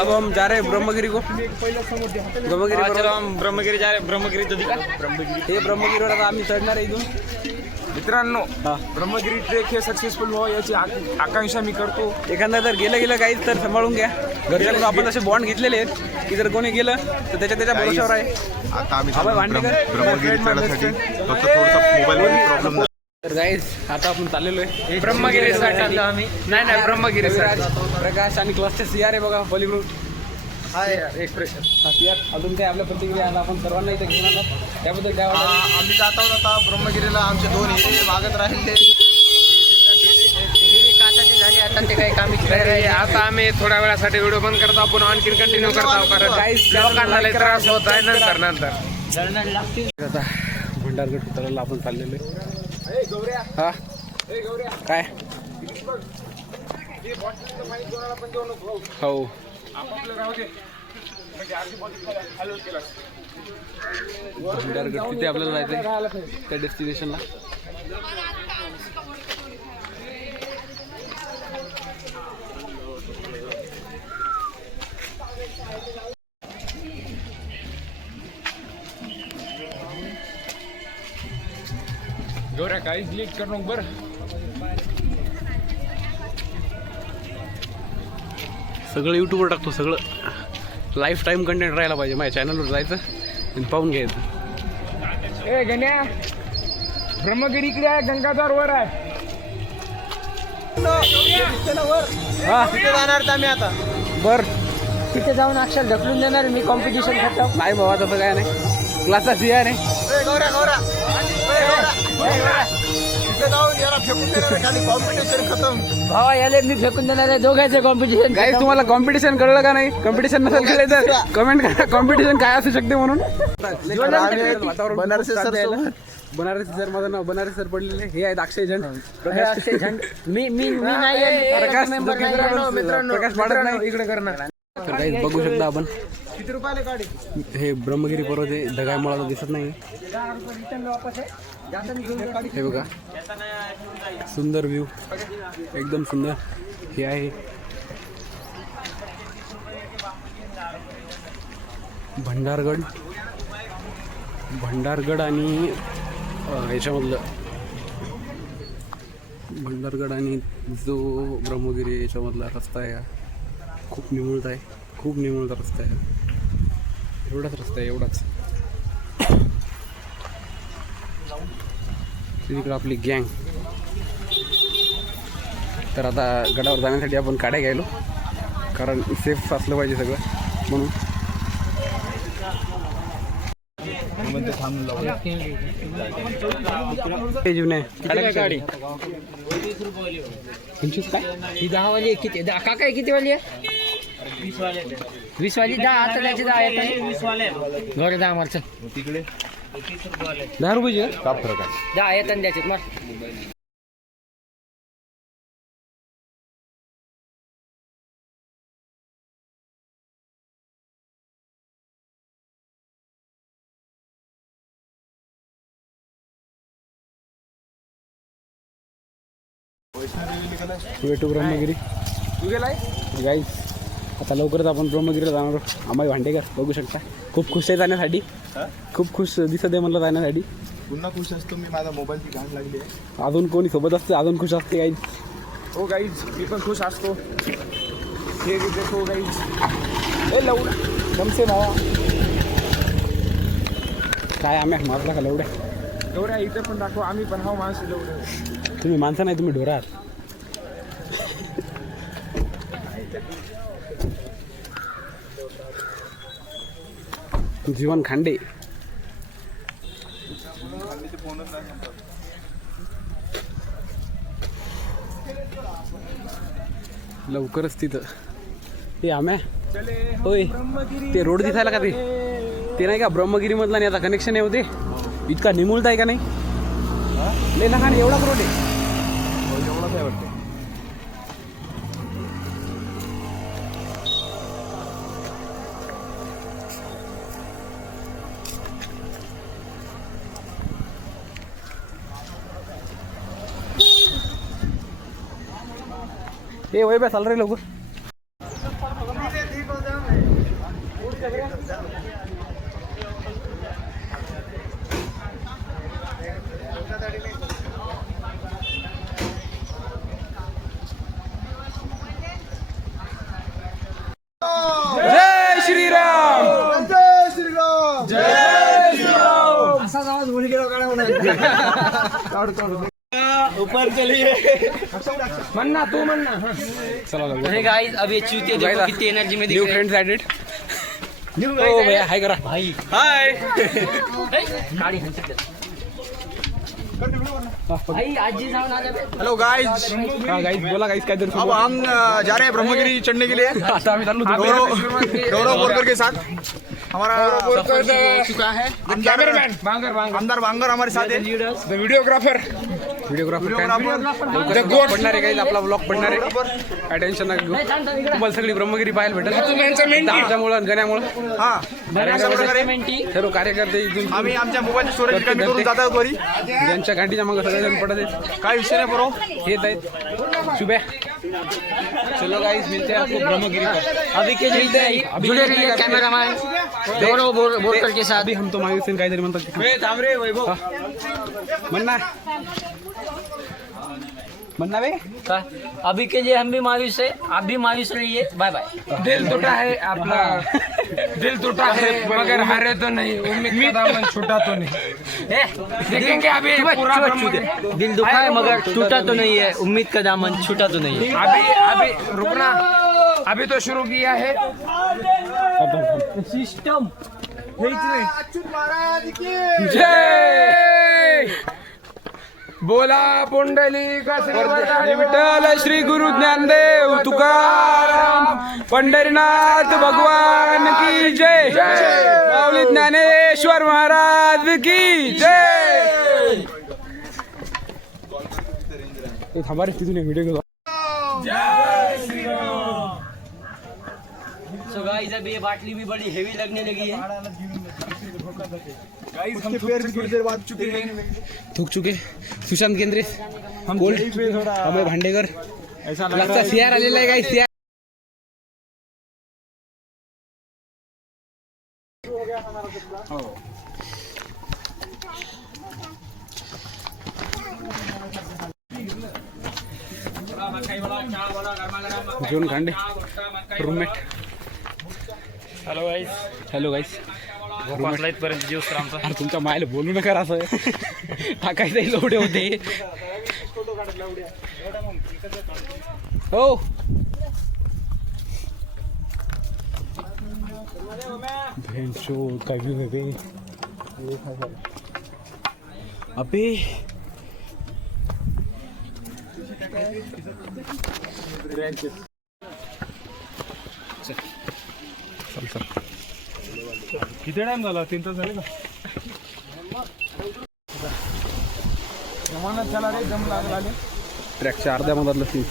अब हम जा रहे हैं ब्रह्मगिरी को। ब्रह्मगिरी चलो हम ब्रह्मगिरी जा रहे, ब्रह्मगिरी तो दिखा हे ब्रह्मगिरीवर आता आम्ही चढणार आहे इथून। मित्रांनो, ब्रह्मगिरी ट्रेक हे सक्सेसफुल व्हावं याची आकांक्षा मी करतो। एखादा जर गेलं काहीच तर सांभाळून घ्या। घरच्यांकडून आपण तसे बॉन्ड घेतलेले आहेत की जर कोणी गेलं तर त्याच्या भरोशावर आहे। आता आम्ही ब्रह्मगिरी चढण्यासाठी फक्त थोडासा मोबाईल प्रॉब्लेम। तर गाईज आता आपण चाललेलो आहे ब्रह्मगिरीसाठी आम्ही नाही ब्रह्मगिरीसाठी। प्रकाश आणि क्लसचे सीआर आहे बघा पलीकडून। हाय एक्सप्रेशन सीआर अजून काय आपल्या प्रतिक्रिया आता आपण सर्वांना इथे घेऊन आलो त्याबद्दल काय वाटतं? आम्ही जात आहोत आता ब्रह्मगिरीला। आमचे 2 हिरे मागत राहिले, काचाचे झाले आता ते काही कामी। आता आम्ही थोड्या वेळासाठी व्हिडिओ बंद करतो, आपण आणखी कंटिन्यू करतो कारण काहीच लोकांना लय त्रास होत आहे नंतर आता भंडारगड उतरायला आपण चाललेलो आहे। हा काय हो भंडारगड तिथे आपल्याला जायचंय त्या डेस्टिनेशनला। गौऱ्या काहीच लीक करू नको बरं। सगळं यूट्यूबवर टाकतो, सगळं लाईफ टाईम कंटेंट राहायला पाहिजे। माझ्या चॅनलवर जायचं आणि पाहून घ्यायचं। ए गण्या, ब्रह्मगिरी इकडे आहे, गंगाधर वर आहे। हा तिथे जाणार आम्ही आता। बर तिथे जाऊन अक्षर ढकलून देणार मी, कॉम्पिटिशन खतम। नाही बाबा तसं काय नाही, क्लासचा सीआर आहे। भावा याले मी फेकून देणार आहे, दोघांचे कॉम्पिटिशन। गाईज तुम्हाला कॉम्पिटिशन कळलं का नाही? कॉम्पिटिशन नसेल कळलं तर कमेंट करा कॉम्पिटिशन काय असू शकते म्हणून। बनारसी सर बनारसी सर, माझं नाव बनारसी सर पडलेले हे आहेत अक्षय झंड। अक्षय झंड मी नाही आहे, प्रकाश मित्रांनो प्रकाश पाडत नाही इकडे करणार। तर काही बघू शकता आपण किती रुपयाला गाडी? हे ब्रह्मगिरी पर्वत आहे, ढगाळ मुळाला दिसत नाही। हे बघा सुंदर व्ह्यू, एकदम सुंदर हे आहे। भंडारगड आणि याच्यामधलं भंडारगड आणि जो ब्रह्मगिरी याच्यामधला रस्ता आहे खूप निमुळता आहे, खूप निमुळता रस्ता आहे। एवढाच रस्ता आहे, एवढाच। तिकडे आपली गँग। तर आता गडावर जाण्यासाठी आपण गाड्या घ्यायलो कारण सेफ असलं पाहिजे सगळं म्हणून। गाडी 25 काय ही 10 वाली किती? काका किती वाली आहे? 20 वाली 10 आता त्याची 10 येत 20 वाले घर 10 मारच तिकडे 10 रुपये का फरक आहे? 10 येत त्याच्यात मग टू ब्रह्मगिरी तू गेलाय गाईज। आता लवकरच आपण ब्रह्मगिरीला जाणार आहोत। अमाई भांडेकर बघू शकता, खूप खुश आहे जाण्यासाठी, खूप खुश दिसत आहे म्हणलं जाण्यासाठी। पुन्हा खुश असतो मी, माझा मोबाईलची घाण लागली आहे। अजून कोणी सोबत असते अजून खुश असते गाईज। हो गाईज मी पण खुश असतो। हे देखो गाईज, ए लवडा कमसे भावा काय आम्ही मारला का लवड्या? गौऱ्या इथे पण दाखव, आम्ही पण हाव माणसं लवडं। तुम्ही माणसं नाही, तुम्ही ढोरा आहात। जीवन खांडे लवकरच तिथं ते आम्या होय ते रोड दिसायला का ते नाही का ब्रह्मगिरी मधला नाही आता कनेक्शन आहे होते इतका निमुळता आहे का नाही? लय लहान एवढाच रोड आहे, एवढाच आहे वाटतं। ए वय बे चाल रे लवकर। म्हणना तू म्हणना चला गाइस अब ये चूतिया देखो कितनी एनर्जी में न्यू दिख रहे फ्रेंड्स ॲडेड न्यू हो भैया हाय करा भाई हाय गाड़ी हम सकते भाई आज जी जाओ ना जाबे हेलो गाइस, हा गाईस बोला गाईस काय तर अब हम जा रहे हैं ब्रह्मगिरी चढ़ने के लिए आता आम्ही चाललो गौरव बोरकर के साथ। हमारा चुका है कॅमेरामॅन बांगर बांगर अंदर बांगर हमारे साथ है। द व्हिडिओग्राफर व्हिडिओग्राफर काय व्हिडिओग्राफर ब्लॉग पडणार आहे गाईस आपला ब्लॉग पडणार आहे काय टेन्शन नका घेऊ तुम्हाला सगळी ब्रह्मगिरी पाहायला भेटेल यांचा मेंटी त्यामुळं गण्यामुळं हाँ, अशा प्रकारे सर्व कार्यकर्ते इथून आम्ही आमच्या मोबाईलची स्टोरेज कमी करून जात आहोत वरी। ज्यांच्या गांडीच्या मागं सगळेजण पडत आहेत काय विषय नाही बरो, येत आहेत शुभ्या चलो गाइस मिलते हैं आपको ब्रह्मगिरी पर अभी के लिए जुड़े रहिए कैमरामैन गौरव बोरकर के साथ अभी हम तो मायूस सिंह काहीतरी म्हणतात म्हणना म्हणना बे अभी के लिए हम भी मायूस है आप भी मायूस रहिए बाय बाय दिल टूटा है आपला दिल टूटा है मगर हारे तो नहीं उम्मीद का दामन छूटा तो नहीं देखेंगे अभी पूरा ब्रह्मगिरी। दिल दुखा है मगर टूटा तो नहीं है उम्मीद का दामन छूटा तो नहीं है अभी रुकना अभी तो शुरू किया है सिस्टम जय बोला पुंडलिक विठ्ठल श्री गुरु ज्ञानदेव तुकाराम पंढरीनाथ भगवान की जय माऊली ज्ञानेश्वर महाराज की जय हमारे तिथून व्हिडिओ घेतो सो गाइस अब ये बाटली भी बड़ी हेवी लगने लगी है थूक चुके सुशांत केंद्रे कोल्ड अमय भांडेकर लगता सियार आलेला आहे गाइस सियार जोन खांडे रूममेट हॅलो गाईस इथपर्यंत जीव सर आमचा अरे तुमच्या मायला बोलू नका असं टाकायचं लवडे होते हो भेंचो काय व्यू आहे बे अबे चल चल किती टाइम झाला? 3 तास झाले का? चला रे दम लागला ट्रॅकच्या अर्ध्या मधातलं सीन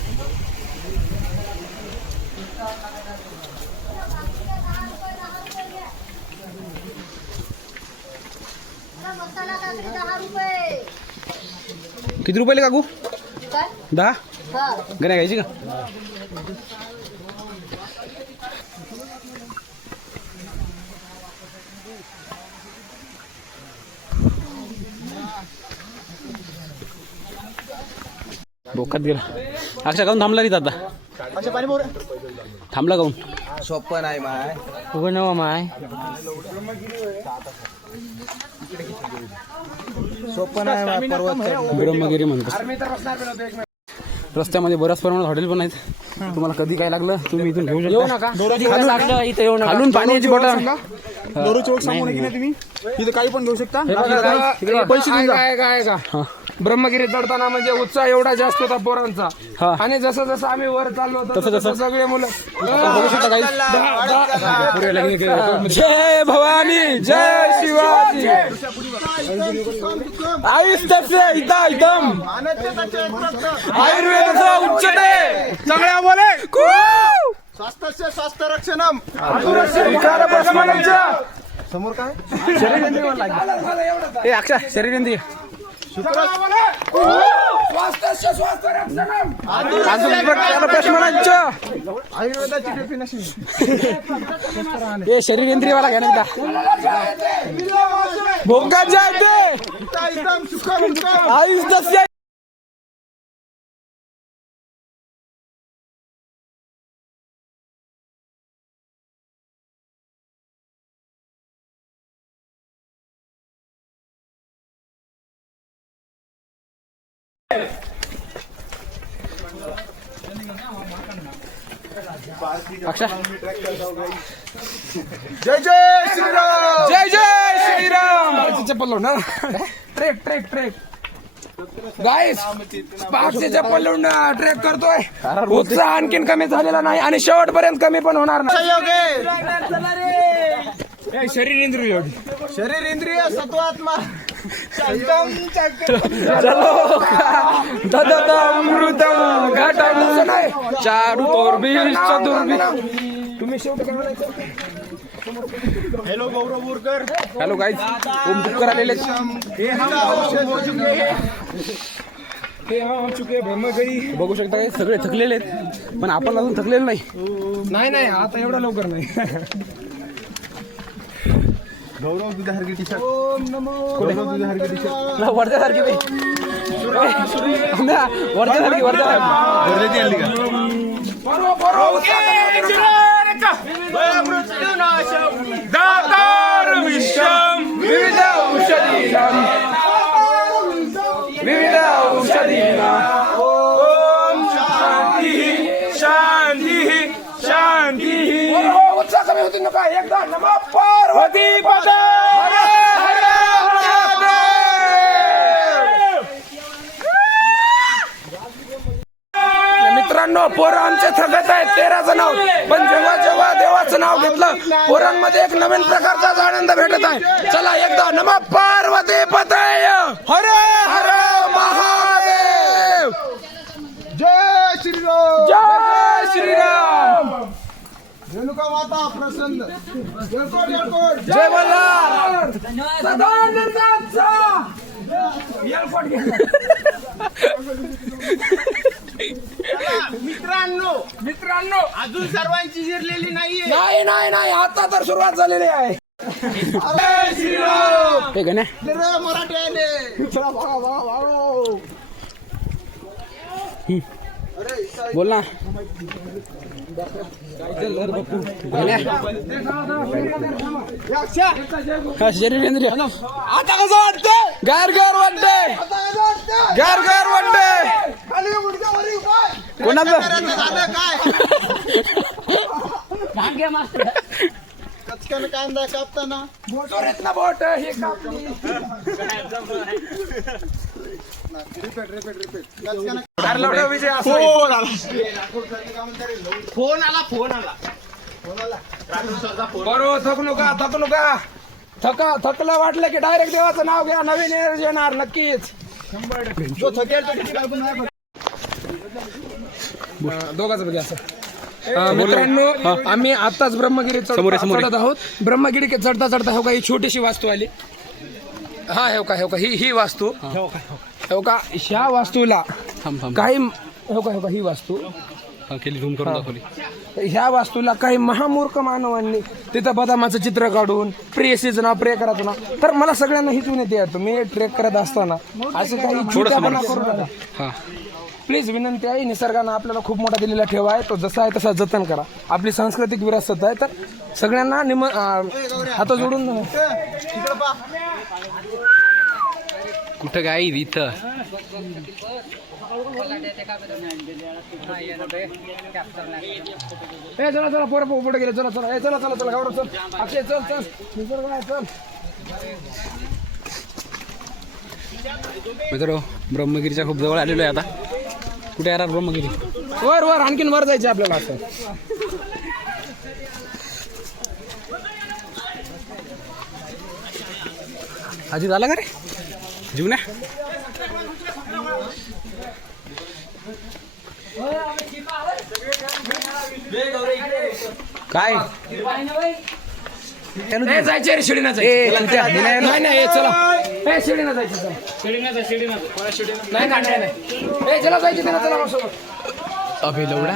मसाला काकडी 10 रुपये. किती रुपयाले काकू काय? 10 हा. गण्या घ्यायची का डोक्यात गेला अक्षा काऊन थांबला नाही आता अच्छा पाणी बोर थांबला काऊन सोपं नाही माय उगं नवा माय सोपं नाही माय पर्वत ब्रह्मगिरी म्हणतात रस्त्यामध्ये बऱ्याच प्रमाणात हॉटेल पण आहेत तुम्हाला कधी काय लागलं तुम्ही इथून घेऊ येऊ शकता नका लागलं इथं येऊ नका खालून पाण्याची बॉटल दोरोची ओळख सांगू नये तुम्ही इथे काही पण घेऊ शकता. पैसे काय का ब्रह्मगिरी चढताना म्हणजे उत्साह एवढा जास्त होता पोरांचा हा. आणि जसं जसं आम्ही वर चाललो तसं तसं तसं. सगळे मुलं बघू शकता काही जय भवानी जय शिवाजी आयुष्याचे हिता हितम आयुर्वेदाचा उच्चते सगळ्या बोले कू स्वास्थ्य स्वास्थ्य रक्षणम विकार प्रश्नांच्या समोर काय ए अक्षा शरीरेंद्रिय प्रश्नांच्या आयुर्वेदाची डेफिनेशन ए शरीरेंद्रियवाला घ्या ना भोंगा जाते एकदम सुखम आयुष अक्षा जय जय श्रीराम. जय जय श्रीराम. चप्पल लावून ना. ट्रेक ट्रेक ट्रेक गाईस स्पार्कचे चप्पल लावून ट्रेक करतोय. उत्साह आणखीन कमी झालेला नाही आणि शेवटपर्यंत कमी पण होणार नाही. सहयोग आहे. शरीर इंद्रिय शरीर इंद्रिय सत्वात्मा अमृतम घटम चारू तोरबीर चतुर्बीर. तुम्ही शेवटी काय म्हणायचं? हॅलो गौरव बोरकर. हॅलो गाईज, ओम बुक्कर आलेले ब्रह्मगिरी बघू शकता काय सगळे थकलेले आहेत, पण आपण अजून थकलेलो नाही. नाही नाही आता एवढं लवकर नाही. गौरव दुधारगी टी शर्ट. गौरव दुधारगी टी शर्ट. वर्ध्यासारखी बाई वर्ध्यासारखी वर्धेची आणली का? दातार विश्वम विविध औषधीनाम विविध औषधीनाम. ओम शांती शांती शांती. उत्साह कमी होती नका. एकदा नमः पार्वती पदे. मित्रांनो पोरं आमचे थकत आहेत 13चं नाव, पण जेव्हा जेव्हा देवाचं नाव घेतलं पोरांमध्ये एक नवीन प्रकारचाच आनंद भेटत आहे. चला एकदा नमः पार्वती पतय हर हर महादेव. जय श्रीराम. जय श्रीराम. रेणुका माता प्रसन्न. जयकोट जयकोट. जय मल्हार. सदानंदाचा एअरपोर्ट मित्रांनो अजून सर्वांची जिरलेली नाहीये. नाही नाही नाही आता तर सुरुवात झालेली आहे. जय श्रीराम. हे गण्या रे मराठी आले. चला भागा भागा भागा. बोल ना गण्या. हा, शरीर इंद्रिय आता कसं वाटतंय? गार गार वाटते, गार गार वाटते. खाली गुडघ्यावरी काय? कोणाचं झालं काय? कचकन कांदा कापताना चोरीत ना बोट हे कापली. कचकन कारलवडा विजय असो. फोन आला. बरोबर थकू नका थकू नका. थकलं वाटलं की डायरेक्ट देवाचं नाव घ्या. नवीन एनर्जी येणार नक्कीच. जो थकेल तो किती काढून नाही. दोघांचं बघा असं. मित्रांनो आम्ही आताच ब्रह्मगिरी समोर आहे, समोर आहे. चढत आहोत. ब्रह्मगिरी के चढता चढता हो का ही छोटीशी वास्तू आली. हा हो का ही वास्तू हो का ह्या वास्तूला थांब थांब काही हो का ही वास्तू हा, केली झूम करून दाखवली. ह्या वास्तूला काही महामूर्ख मानवांनी तिथं बदामाचं चित्र काढून प्रेयसीचं नाव प्रे करायचं ना. तर मला सगळ्यांना हिचून येते यार, तुम्ही ट्रेक करत असताना असं काही छोट्यापणा करू नका. हा प्लीज विनंती आहे. निसर्गानं आपल्याला खूप मोठा दिलेला ठेवा आहे, तो जसा आहे तसा जतन करा. आपली सांस्कृतिक विरासत आहे, तर सगळ्यांना हात जोडून तिकडं पहा. कुठं काय इथं चला पोरं पुढे गेले. चला चला चला चला चला गावडं चल. अक्षय चल चल. निसर्ग आहे, चल. मित्र ब्रह्मगिरीच्या खूप जवळ आलेलो आहे आता. कुठे येणार ब्रह्मगिरी? वर वर आणखीन वर जायचे आपल्याला असं. आधी झाला का रे जीवना? काय जायचे रे शिडीना नाही नाही चला शिडीना जायचं. नाही नाही चला जायचे त्यांना चला सोबत. अभि लवडा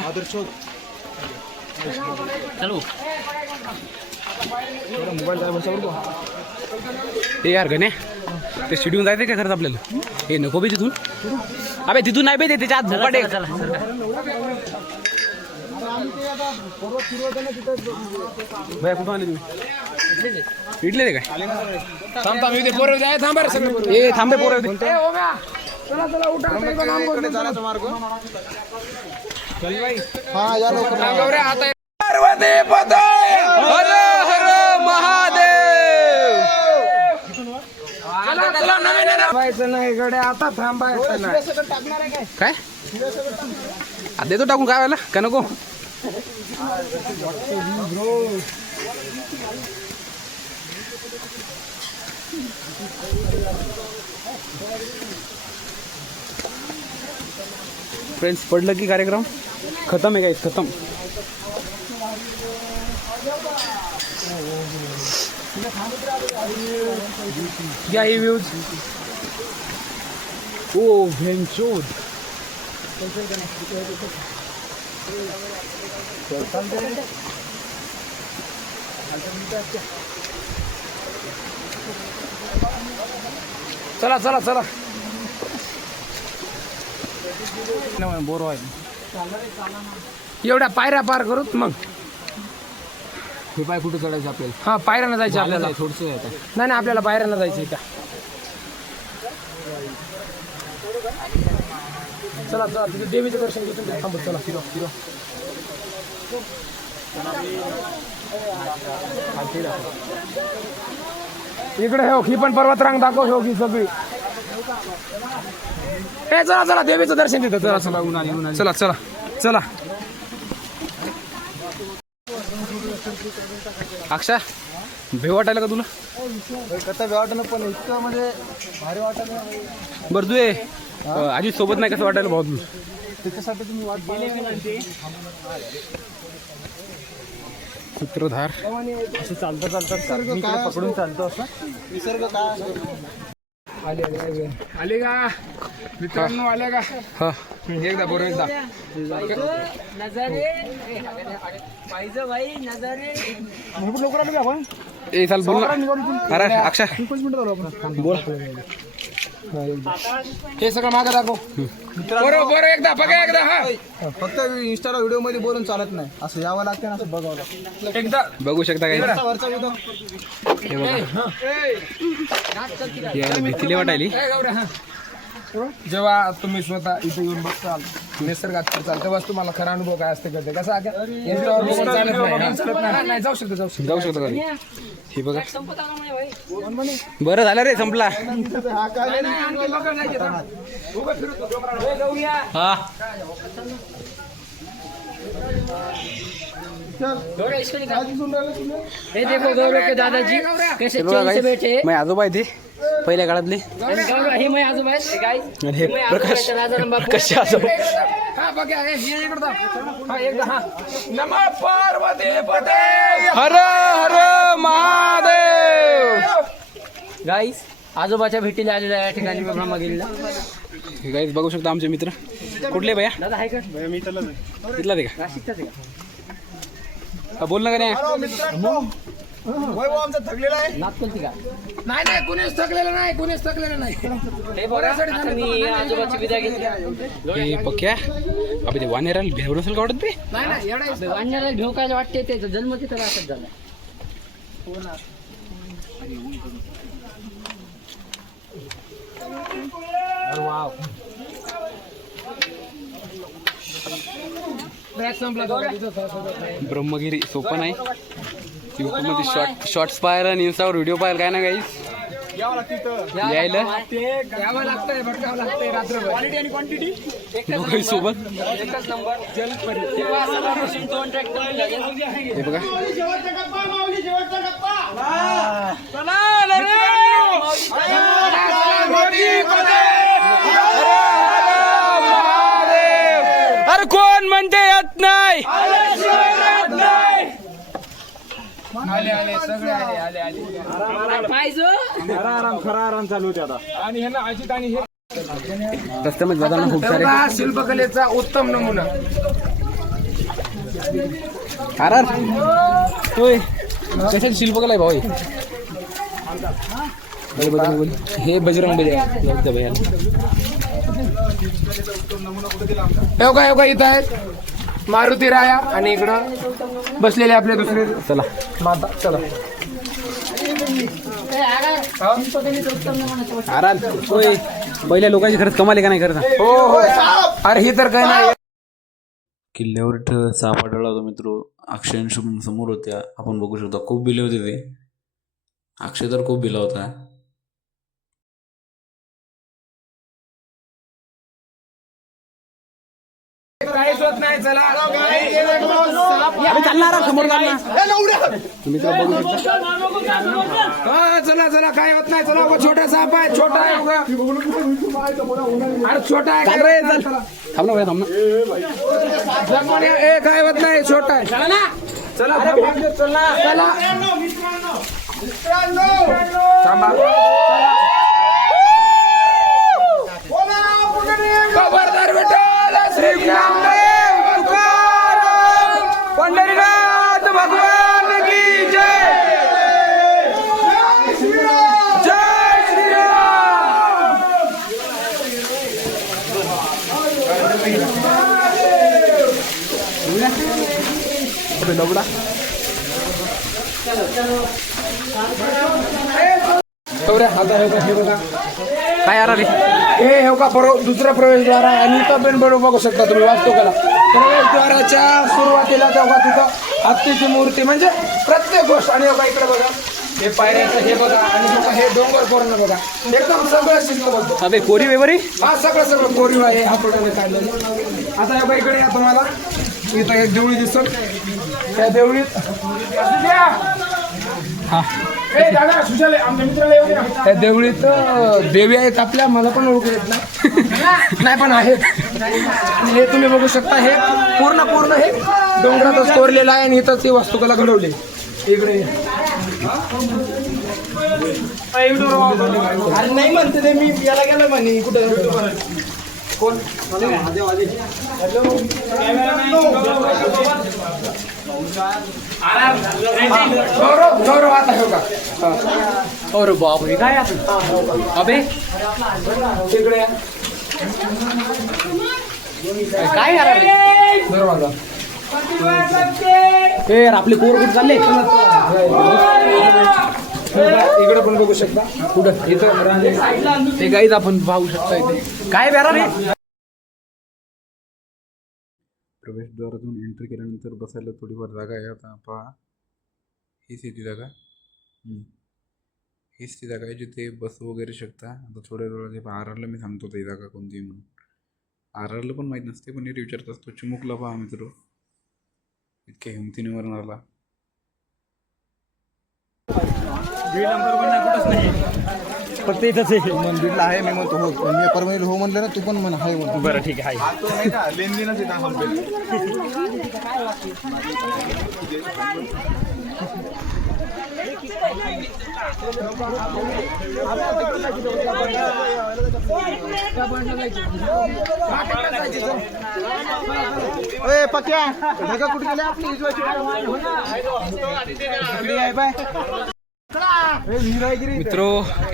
हे यार गण्या ते शिडून जायचं काय खरंच आपल्याला? हे नको बे तिथून. अबे तिथून नाही बे ते त्याच्या आत झोपाटे. भैया कुठून आले तुम्ही? इडले ते काय? थांबा मी ते पोरं जाय थांबा रे सगळे. ए थांबे पोरं होते. चला चला उठा. हा या लवकर. आता पार्वती पतय हर हर महादेव. चला चला नवीन थांबायचं नाही गड्या आता थांबायचं नाही काय आता देतो टाकून काय व्हायला का नको. फ्रेंड्स पडलं की कार्यक्रम खतम आहे गाईस खतम. घ्या ही व्ह्यूज. ओ भेंचोद. चला चला चला बोर आहे एवढ्या पायऱ्या पार करूत मग. हे पाय कुठे चढायचं आपल्याला. हा पायऱ्यानं जायचं आपल्याला. थोडंसं आहे आता. नाही नाही आपल्याला पायऱ्यानं जायचं इथं. चला चला तिथे देवीचं दर्शन घेतो थांबत. चला फिरो फिरो. इकडे हो ही पण पर्वतरांग दाखव हो की सगळी. ए चला चला देवीचं दर्शन देतो. चला चला चला चला चला. अक्षा भेव वाटायला का तुला. कथा वाटणं पण इतकं म्हणजे भारी वाटत बरं तू आजी सोबत नाही कसं वाटायला भाऊ तू. त्याच्यासाठी तुम्ही वाट पाहिली. सूत्रधार असं चालतं चालतं काय पकडून चालतो असं निसर्ग काय आले का मित्रांनो आले का. हा एकदा बरोबर एकदा लवकर आलो की आपण. ए चाल बोल ना. अरे अक्षा 5 मिनिटं झालो आपण. बोल. हे सगळं मागं दाखव. बरोबर एकदा बघा एकदा. हा फक्त इंस्टाला व्हिडिओ मध्ये बोलून चालत नाही. असं यावं लागतं ना असं बघावं लागतं. एकदा बघू शकता काय वरचा व्हिडिओ हे बघा. यायला भीतीले वाटायली. जेव्हा तुम्ही स्वतः इथे येऊन बघताल निसर्गात फिरताल तेव्हाच तुम्हाला खरा अनुभव काय असते कळते. कसा इंस्टावर बघून चालत नाही. नाही जाऊ शकतो जाऊ शकतो का. हे बघा बरं झालं रे संपला. हा हे देखो गौरव के दादाजी कैसे चैन से बैठे. मग आजोबा आहे ते पहिल्या काळातले. आणि गौरव हे मैं आजोबा आहेत गाइस. आणि हे प्रकाश राजाराम बापू. प्रकाश आजोबा. हा बघा हे इकडं दाखव. हा एकदा. हा नमः पार्वती पते हर हर महादेव. गाइस आजोबाच्या भेटीला आलेला या ठिकाणी ब्रह्मगिरीला. गाईज बघू शकता आमचे मित्र. कुठले भैया दादा आहे का तिथला ते का. नाशिकचाच आहे का. बोल ना का नाही. आमचा थकलेला आहे. नात कोणती का. नाही नाही कुणीच थकलेलं नाही. कुणीच थकलेलं नाही. हे बघा आता मी आजोबाची विदा घेतली. हे पक्या अबे ते वानेराला भेव नसेल का वाटत ते. नाही नाही एवढा वाढण्याला घेऊ काय वाटते त्याचा जन्म तिथं असत झाला. ब्रह्मगिरी सोपं नाही. यूट्यूबमध्ये शॉर्ट्स पाहायला आणि इंस्टावर व्हिडिओ पाहायला काय ना गाईज यायला यावं लागतंय भटकावं लागतंय रात्रभर. क्वालिटी आणि क्वांटिटी दोघंही सोबत. एकच नंबर तेव्हा सकाळपासून 2 ट्रॅक्टर हे बघा अरे कोण म्हणते येत नाही. आले आले सगळे आले आले आले. पाहिजे आराम चालू होते आता. आणि हे ना अजित आणि हे रस्त्यामध्ये जाताना खूप सारे हा शिल्पकलेचा उत्तम नमुना. अरे होय कशाची शिल्पकला आहे भाऊ. हे बजरंग भैया. योगा योगा इथं आहेत मारुती राया आणि इकडं बसलेले आपले दुसरे चला माता. चला आराम होय. पहिल्या लोकांची खरंच कमाल आहे का नाही खरं. हो हो. अरे ही तर काय नाही किल्ल्यावर इथं साप आढळला होता मित्र. अक्षय आणि शुभम समोर होत्या, आपण बघू शकता. खूप बिले होते ते. अक्षय तर खूप बिला होता. काहीच होत नाही. चला हा, चला चला, काय होत नाही. चला उगा छोटा साप आहे, छोटा आहे उगा. अरे छोटा आहे काय रे? चल. थांब ना भाई, थांब ना. जगमोने, ए काय होत नाही, छोटा आहे. चला चला. थांबा. खबरदार विठ्ठल श्री ज्ञानदेव तुकाराम पंढरीनाथ भगवान की जय. जय श्रीराम. आता हे बघा काय यार रे? हे हो का दुसरा प्रवेशद्वार आहे आणि इथं पण बरोबर बघू शकता तुम्ही वास्तुकला. प्रवेशद्वाराच्या सुरुवातीला तेव्हा तिथं हत्तीची मूर्ती म्हणजे प्रत्येक गोष्ट. आणि बघा इकडे बघा हे पायऱ्याचं हे बघा आणि बघा हे डोंगर पूर्ण बघा एकदम सगळं शिस्तबद्ध. अबे कोरी वेवरी हा सगळं कोरीव आहे हा फोटोने काढलेलं. आता हे बघा इकडे या तुम्हाला इथं एक देवळी दिसत. त्या देवळीत त्या देवळीत देवी आहेत आपल्या, मला पण ओळखू येत नाही. नाही पण आहेत. आणि हे तुम्ही बघू शकता हे पूर्ण हे डोंगरातच कोरलेलं आहे आणि इथंच ही वास्तुकला घडवली. इकडे नाही म्हणते ते मी याला गेलो म्हणे कुठं कोण गौरव आता हो का. और बाप रे काय अबे इकडे या. काय यार दरवाजा हे यार आपले पोर कुठे चालले? इकडे पण बघू शकता. कुठं इथं ते गाईज आपण पाहू शकता इथे. काय बेरा रे? प्रवेशद्वारातून एंट्री केल्यानंतर बसायला थोडीफार जागा आहे. आता पहा हीच आहे ती जागा. हीच ती जागा आहे जिथे बसू वगैरे शकता. आता थोड्या वेळात आरआरला मी सांगतो ती जागा कोणती म्हणून. आरआरला पण माहीत नसते पण हे विचारत असतो. चिमुकला पहा मित्र इतक्या हिमतीने वरून आला. फक्त इथंच आहे मंदिरला आहे. मी म्हणतो हो, मी परभणीला हो म्हणलं ना, तू पण म्हण आहे म्हणतो. बरं ठीक आहे. लेनदेनच पक्या ढगा कुठे गेले आपली मित्रो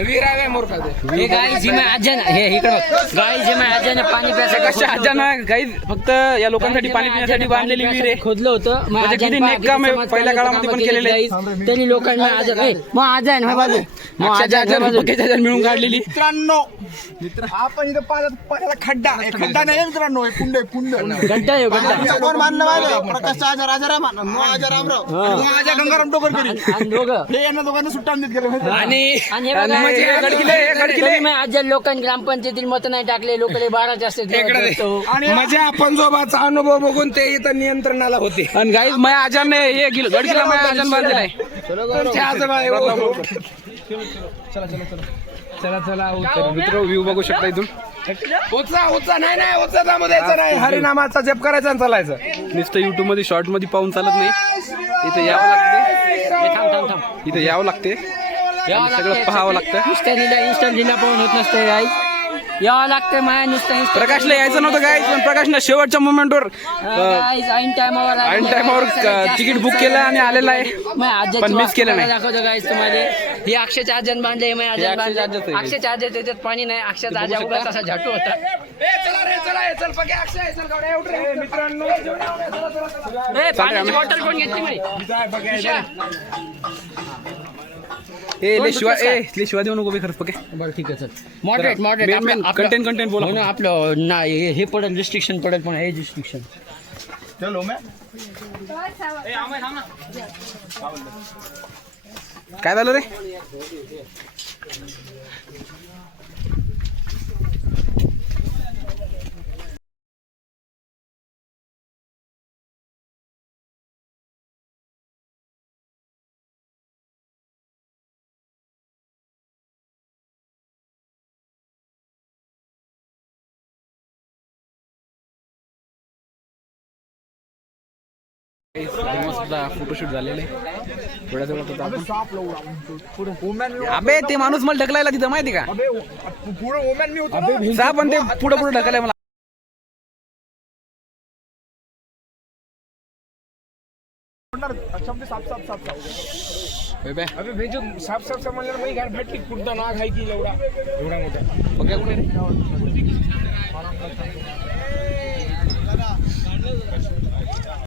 वीर आहे मूर्खाचे. हे गाय जी मैं आजन हे इकडे बघ. गाय जी मैं आजन पाणी प्यायसाठी कशा अचानक गाईज फक्त या लोकांसाठी पाणी पिण्यासाठी बांधलेली विहीर आहे. खोदलं होतं. मग म्हणजे किती नेक काम आहे पहिल्या काळामध्ये पण केलेलं आहे. त्यांनी लोकांना आजन मग आजन हा बाजू मग अक्षयच्या आजन आजान, पक्याच्या आजान मिळून काढलेली. मित्रांनो आपण इथं पाण्याला खड्डा नाही मित्रांनो, हे कुंड गड्डा आहे गड्डा. कोण मानलं माहिती? प्रकाश राजाराम माझ्या गंगाराम डोकरकरी आणि दोघं हे यांना दोघांना सुट्टा देत गेले. आणि आणि हे बघा, म्हणजे हे गडकिल्ले, हे गडकिल्ले. तुम्ही मग आजन लोकांनी ग्रामपंचायतील मत नाही टाकले. लोकांनी 12 जास्त माझ्या आपण जोबाचा अनुभव बघून ते इथं नियंत्रणाला होते. आणि गाईज माया आजानने हे गडकिल्ला माया आजान बांधलेला आहे. तुमच्या आजोबा आहे, हो. चला तर मित्र व्ह्यू बघू शकता इथून. उचला नाही उचला जाऊ द्यायचं नाही. हरिनामाचा जप करायचा आणि चालायचं. नुसतं युट्यूब मध्ये शॉर्ट मध्ये पाहून चालत नाही. इथं यावं लागते. इथं यावं लागते. सगळं पाहावं लागतं. इंस्टाला पाहून होत नसते गाई. यावं लागतं माया नुसतं. प्रकाशला यायचं नव्हतं गाईज पण प्रकाशनं शेवटच्या मोमेंटवर ऐन टायमावर तिकीट बुक केलं आणि आलेला आहे पण मिस केलं नाही. दाखवतो गाईज तुम्हाला. हे अक्षयच्या आजन बांधले. अक्षयच्या आज्याचं आहे. अक्षयच्या आज्यात त्याच्यात पाणी नाही. अक्षयचा आजा उगाच असा झाटू होता. चल पक्या अक्षय चल गवड्या उठ रे मित्रांनो. पाण्याची बॉटल कोण घेतली माहिती? शिवाय देऊ नको खरंच पके. बरं ठीक आहे सर. मॉडरेट कंटेंट बोला. आपलं ना हे पडेल रिस्ट्रिक्शन पडेल पण हे रिस्ट्रिक्शन चलो मैं काय झालं रे? फोटोशूट झालेले थोड्याच वेळात अबे ते माणूस मला ढकलायला तिथं माहिती का? पुढे ओमॅन मी होतो जा पण ते पुढे पुढे ढकलाय मला. शब्द साफ साफ साफ बे अबे भेजो साफ साफ समजलं मी घाट भेटली कुठं नाग आहे की एवढा मोठा बघा कुठे रे?